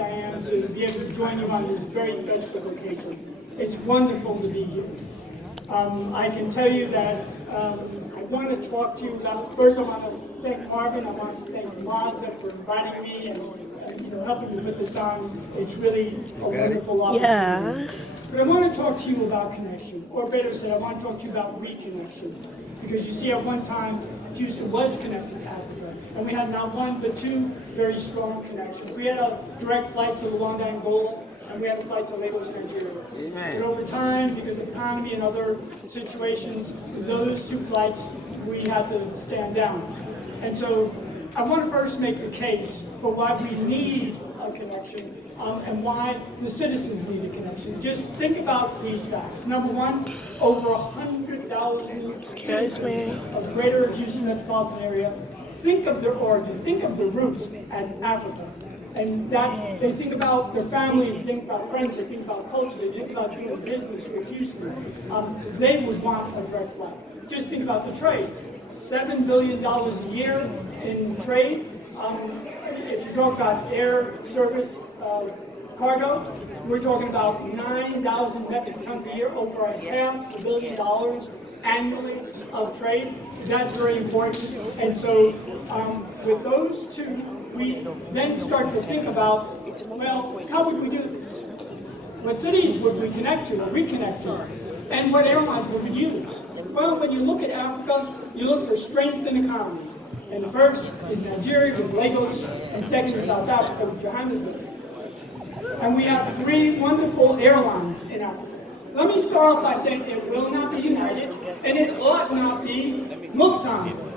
I am to be able to join you on this very festive occasion. It's wonderful to be here. I can tell you that I want to talk to you about, first I want to thank Marvin, I want to thank Mazda for inviting me and helping me put this on. It's really a wonderful opportunity. Yeah. But I want to talk to you about connection, or better said, I want to talk to you about reconnection. Because you see, at one time, Houston was connected to Africa, and we had not one but two very strong connections. We had a direct flight to Luanda, Angola, and we had a flight to Lagos, Nigeria. But over time, because of economy and other situations, those two flights, we had to stand down. And so I want to first make the case for why we need a connection and why the citizens need a connection. Just think about these facts. Number one, over 100,000 citizens of greater Houston metropolitan area think of their origin, think of their roots as Africa. And that they think about their family, they think about friends, they think about culture, they think about doing business with Houston. They would want a direct flight. Just think about the trade. $7 billion a year in trade. If you talk about air service, cargo, we're talking about 9,000 metric tons a year, over $500 million annually of trade. That's very important. And so with those two, we then start to think about, well, how would we do this? What cities would we connect to or reconnect to? And what airlines would we use? Well, when you look at Africa, you look for strength in economy. And the first is Nigeria with Lagos, and second is South Africa with Johannesburg. And we have three wonderful airlines in Africa. Let me start off by saying it will not be United, and it ought not be Lufthansa.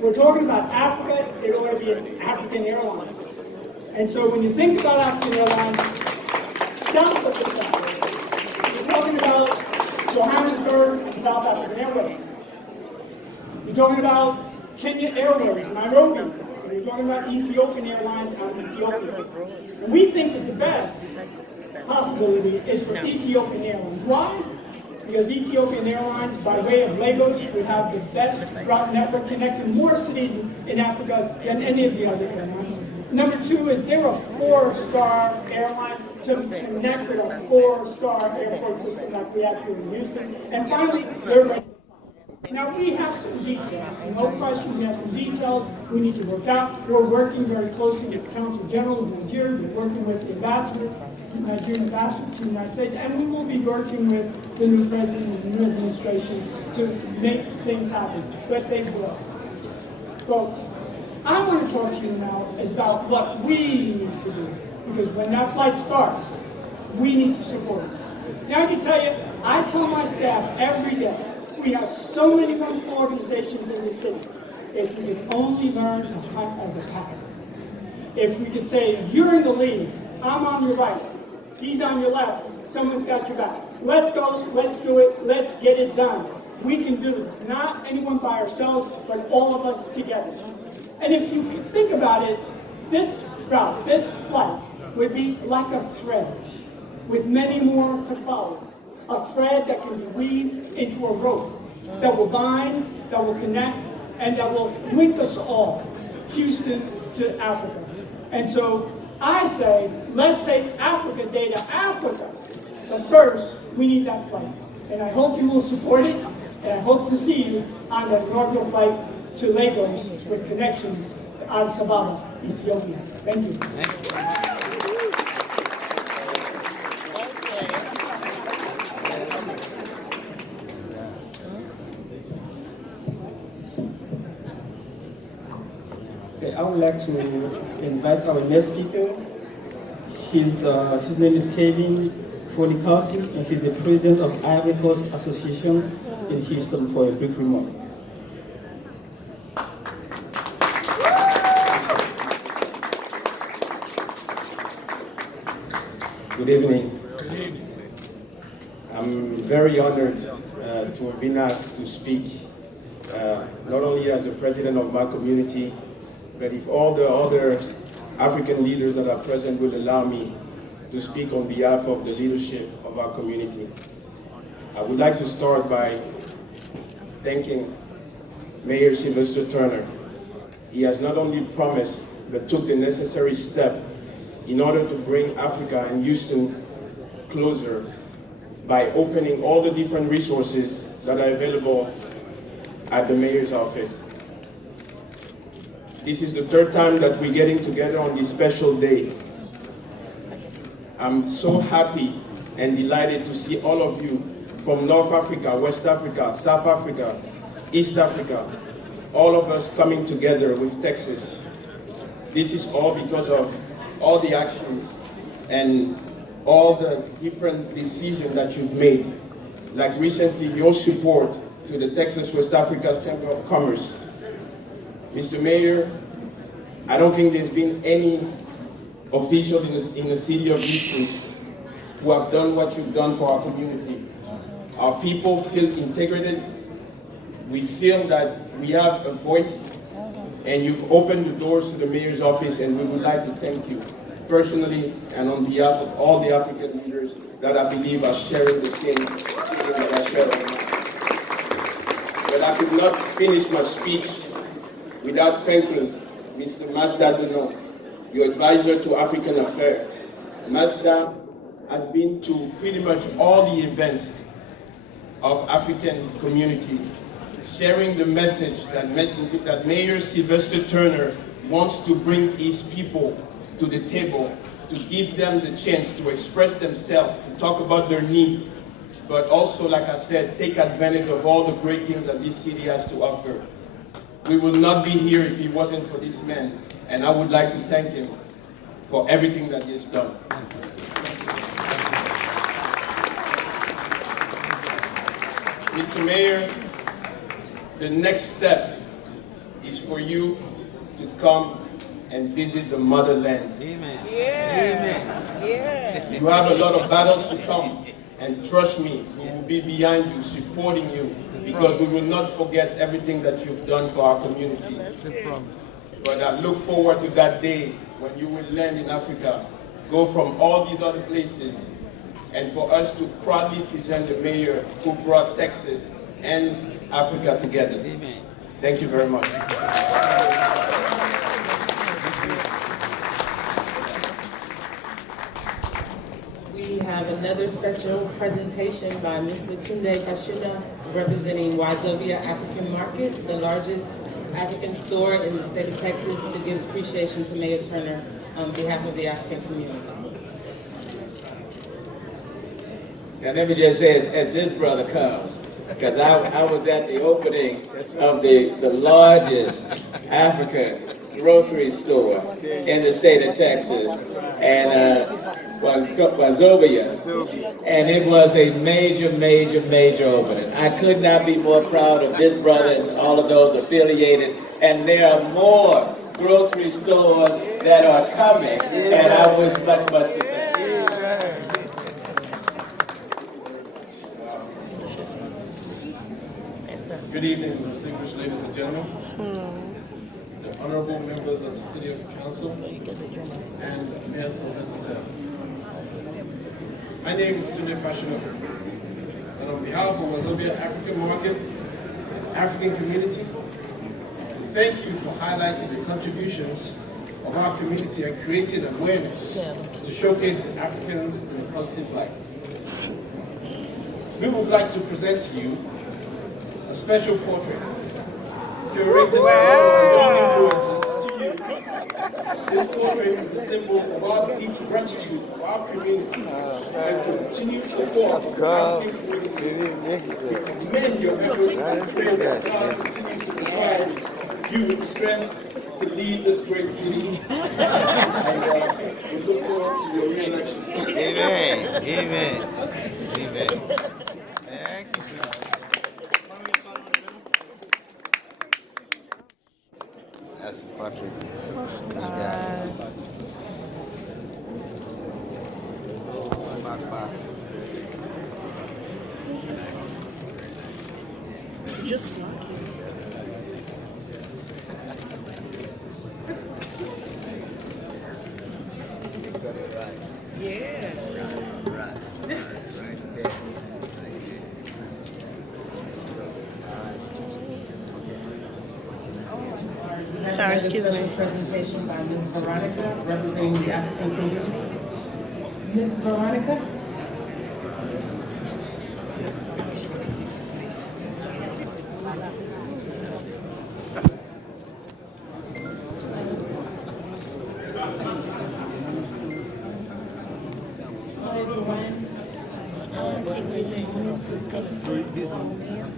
We're talking about Africa, it ought to be an African airline. And so when you think about African airlines, south of the south, you're talking about Johannesburg and South African Airways. You're talking about Kenya Airways, Nairobi. And you're talking about Ethiopian Airlines out of Ethiopia. And we think that the best possibility is for Ethiopian Airlines. Why? Because Ethiopian Airlines, by way of Lagos, would have the best route network connecting more cities in Africa than any of the other airlines. Number two is they're a 4-star airline to connect with a 4-star airport system like we have here in Houston. And finally, they're now we have some details, no question we have some details we need to work out. We're working very closely with the Consul General of Nigeria, we're working with the ambassador, the Nigerian ambassador to the United States, and we will be working with the new president and the new administration to make things happen, but they will. Well, I want to talk to you now is about what we need to do, because when that flight starts, we need to support it. Now I can tell you, I tell my staff every day, we have so many wonderful organizations in this city. If we could only learn to hunt as a pack. If we could say, you're in the lead, I'm on your right, he's on your left, someone's got your back. Let's go, let's do it, let's get it done. We can do this, not anyone by ourselves, but all of us together. And if you could think about it, this route, this flight, would be like a thread, with many more to follow. A thread that can be weaved into a rope that will bind, that will connect, and that will link us all, Houston to Africa. And so I say, let's take Africa Day to Africa. But first, we need that flight. And I hope you will support it, and I hope to see you on the inaugural flight to Lagos with connections to Addis Ababa, Ethiopia. Thank you. Okay, I would like to invite our next speaker. His name is Kevin Folikasi, and he's the president of Ivory Coast Association in Houston for a brief remark. Good evening. I'm very honored to have been asked to speak, not only as the president of my community, but if all the other African leaders that are present will allow me to speak on behalf of the leadership of our community. I would like to start by thanking Mayor Sylvester Turner. He has not only promised, but took the necessary step in order to bring Africa and Houston closer by opening all the different resources that are available at the mayor's office. This is the third time that we're getting together on this special day. I'm so happy and delighted to see all of you from North Africa, West Africa, South Africa, East Africa, all of us coming together with Texas. This is all because of all the actions and all the different decisions that you've made. Like recently, your support to the Texas West Africa Chamber of Commerce. Mr. Mayor, I don't think there's been any official in the city of Houston who have done what you've done for our community. Our people feel integrated. We feel that we have a voice, and you've opened the doors to the mayor's office, and we would like to thank you personally and on behalf of all the African leaders that I believe are sharing the same feeling that I share right now. But I could not finish my speech without thanking Mr. Mazda Duno, your advisor to African Affairs. Mazda has been to pretty much all the events of African communities, sharing the message that Mayor Sylvester Turner wants to bring his people to the table, to give them the chance to express themselves, to talk about their needs, but also, like I said, take advantage of all the great things that this city has to offer. We will not be here if it wasn't for this man, and I would like to thank him for everything that he has done. Mr. Mayor, the next step is for you to come and visit the motherland. Amen. Yeah. Yeah. You have a lot of battles to come, and trust me, we will be behind you, supporting you, because we will not forget everything that you've done for our communities. But I look forward to that day when you will land in Africa, go from all these other places, and for us to proudly present the mayor who brought Texas and Africa together. Amen. Thank you very much. We have another special presentation by Mr. Tunde Kashida, representing Wazobia African Market, the largest African store in the state of Texas, to give appreciation to Mayor Turner on behalf of the African community. Now let me just say, as this brother comes, because I was at the opening of the largest African grocery store in the state of Texas, and Wazobia, and it was a major opening. I could not be more proud of this brother and all of those affiliated, and there are more grocery stores that are coming, and I wish much success. Good evening, distinguished ladies and gentlemen, the honorable members of the City of Council, and Mayor Sylvester Turner. My name is Tunde Fashiono, and on behalf of Wazobia African Market and African community, we thank you for highlighting the contributions of our community and creating awareness to showcase the Africans in a positive light. We would like to present to you a special portrait curated by one of our young influencers to you. This portrait is a symbol of our deep gratitude for our community and continued support for the African community. We commend your efforts and prayers God continues to provide you with the strength to lead this great city. And we look forward to your re-election. Amen. Amen. Amen. Thank you, sir. That's Patrick. Just block it. Yeah. Sorry. have a excuse special me. presentation by Ms. Veronica, representing the African community. Ms. Veronica? Hello everyone. I want to take this moment to thank all men